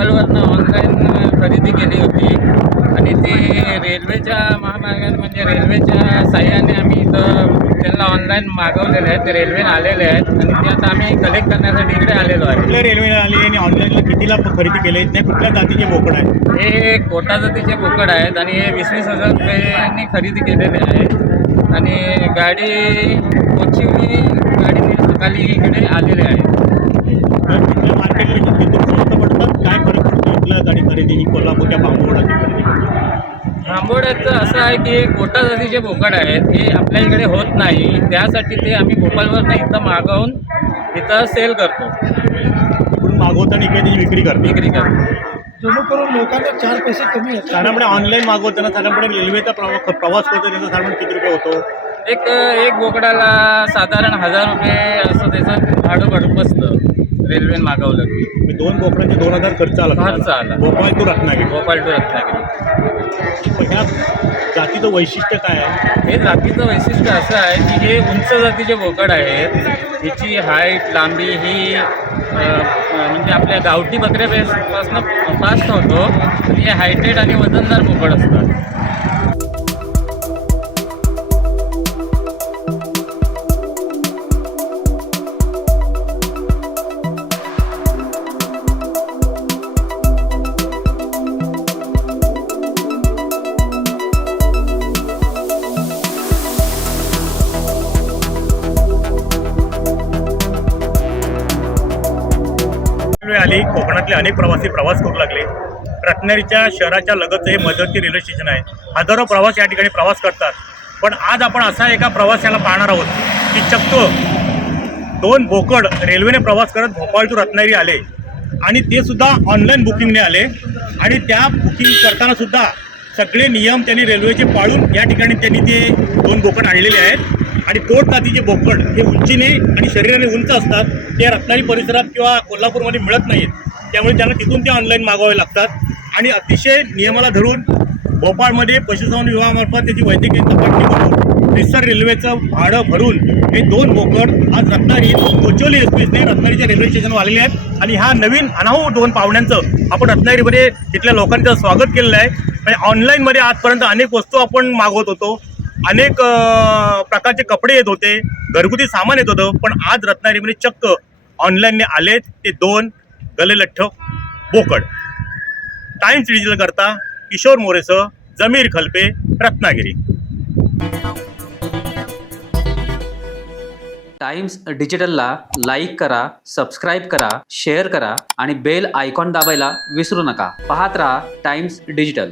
मी भोपाळवरनं online खरेदी केली होती. आणि ते रेल्वेच्या महामार्गाने म्हणजे रेल्वेच्या साह्याने आम्ही इथं त्यांना ऑनलाईन मागवलेले आहेत ते रेल्वेने आलेले आहेत. आणि ते आता आम्ही कलेक्ट करण्यासाठी इकडे आलेलो आहे. कुठल्या रेल्वेने आली आणि ऑनलाईनला कितीला खरेदी केले ते कुठल्या जातीचे बोकड आहेत? हे कोटा जातीचे बोकड आहेत आणि हे वीस वीस हजार रुपयांनी खरेदी केलेले आहेत आणि गाडी कोचिवली गाडी सकाळी इकडे आलेले आहे. तर खरेदी ही कोल्हापूरच्या बांबोडाची खरेदी आंबोड्याचं असं आहे की कोटा जातीचे बोकड आहेत हे आपल्या इकडे होत नाही. त्यासाठी ते आम्ही भोपाळवरनं इथं मागवून इथं सेल करतो. तिकडून मागवताना इकडे त्याची विक्री करते. विक्री करतो. जेणेकरून लोकांना चार पैसे कमी येतात साधारणपणे ऑनलाईन मागवताना साधारणपणे रेल्वेचा प्रवास प्रवास करतो त्याचा साधारण किती रुपये होतो? एक एक बोकडाला साधारण हजार रुपये असं त्याचं भाडं पड बसतं रेल्वेने मागवलं. मी दोन बोकडांचे दोन हजार खर्च आला. खर्च आला. भोपाळ टू रत्नागिरी. भोपाळ टू रत्नागिरी. पण ह्या जातीचं वैशिष्ट्य काय आहे? हे जातीचं वैशिष्ट्य असं आहे की हे उंच जातीचे बोकड आहेत. हिची हाईट लांबी ही अ, अ, म्हणजे आपल्या गावठी बकऱ्यापासून फास्ट होतो आणि हे हायटेड आणि वजनदार बोकड असतात. वेळ आली कोकणातले अनेक प्रवासी प्रवास करू लागले. रत्नागिरीच्या शहराच्या लगत हे मध्यवर्ती रेल्वे स्टेशन आहे. हजारो प्रवास या ठिकाणी प्रवास करतात. पण आज आपण असा एका प्रवाशाला पाहणार आहोत की चक्क दोन बोकड रेल्वेने प्रवास करत भोपाळ टू रत्नागिरी आले. आणि ते सुद्धा ऑनलाईन बुकिंगने आले. आणि त्या बुकिंग करताना सुद्धा सगळे नियम त्यांनी रेल्वेचे पाळून या ठिकाणी त्यांनी ते दोन बोकड आणलेले आहेत. आणि पोट जातीचे बोकड हे उंचीने आणि शरीराने उंच असतात ते रत्नागिरी परिसरात किंवा कोल्हापूरमध्ये मिळत नाहीत. त्यामुळे त्यांना तिथून ते ऑनलाईन मागवावे लागतात. आणि अतिशय नियमाला धरून भोपाळमध्ये पशुसंवर्धन विभागामार्फत त्याची वैद्यकीय तपासणी करून रिसर रेल्वेचं भाडं भरून हे दोन बोकड आज रत्नागिरी कोचोली एक्सप्रेसने रत्नागिरीच्या रेल्वे स्टेशनवर आलेले आहेत. आणि हा नवीन अनाहू दोन पाहुण्यांचं आपण रत्नागिरीमध्ये तिथल्या लोकांचं स्वागत केलेलं आहे. म्हणजे ऑनलाईनमध्ये आजपर्यंत अनेक वस्तू आपण मागवत होतो. अनेक प्रकारचे कपडे येत होते घरगुती सामान येत होतं पण आज रत्नागिरीमध्ये चक्क ऑनलाईनने आलेत ते दोन गलेलठ्ठ बोकड. टाइम्स डिजिटल करता किशोर मोरेसह जमीर खलपे रत्नागिरी. टाइम्स डिजिटलला लाईक करा सबस्क्राईब करा शेअर करा आणि बेल आयकॉन दाबायला विसरू नका. पाहत राहा टाइम्स डिजिटल